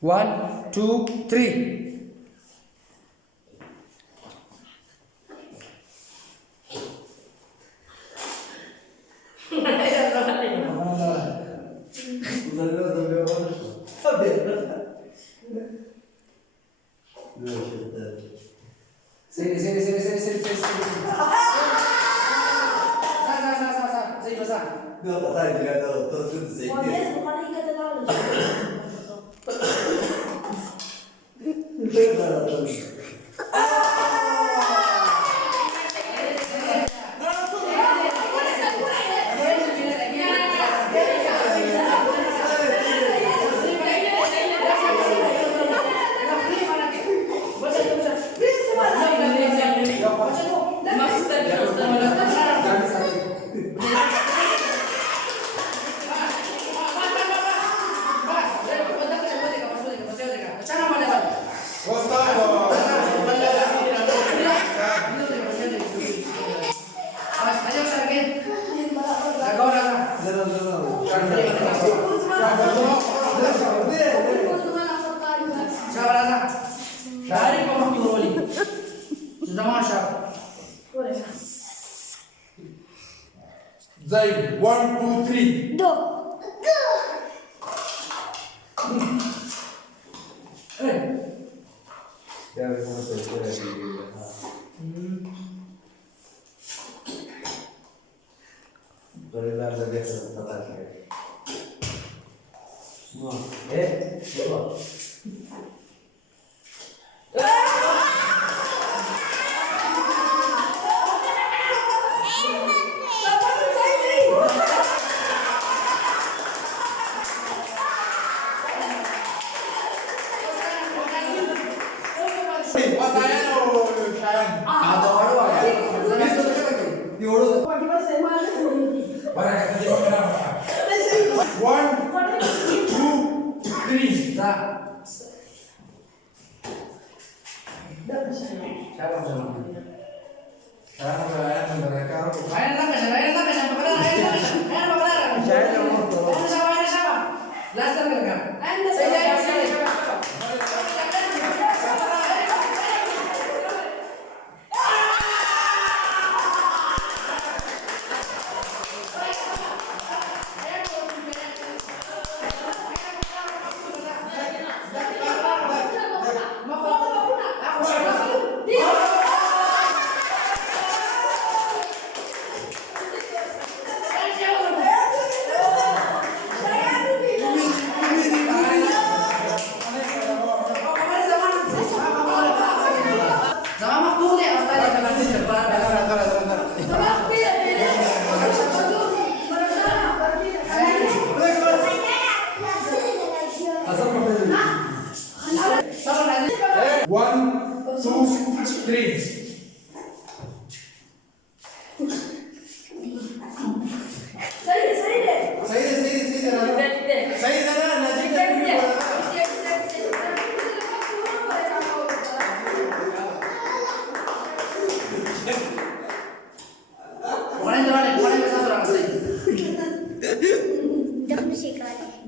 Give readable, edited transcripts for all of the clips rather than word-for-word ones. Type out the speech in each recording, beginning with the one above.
1, 2, 3. Sini. Sa. Sini basa. Đưa vào tay thì là tôi cứ gì Còn biết một con đi cái đó là dari pemang turoli. Sudah masuk. Zai, 1, 2, 3. Do. Dia sama tôi là gì tôi làm ra việc là tập cái ngon đấy đúng rồi Ada orang luar. Di urut. Barang kata dia kenapa? 1, 2, 3. Sa. Siapa sama? Sekarang mereka Ayo nak kasih, pakaran. Saya yang mau tolong. Ayo sama. Laster mereka. Saya. One, two, three. Saya dah najib dah video. Orang besar orang asing. Jangan sekali.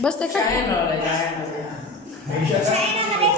बस देखा China lah, China. China.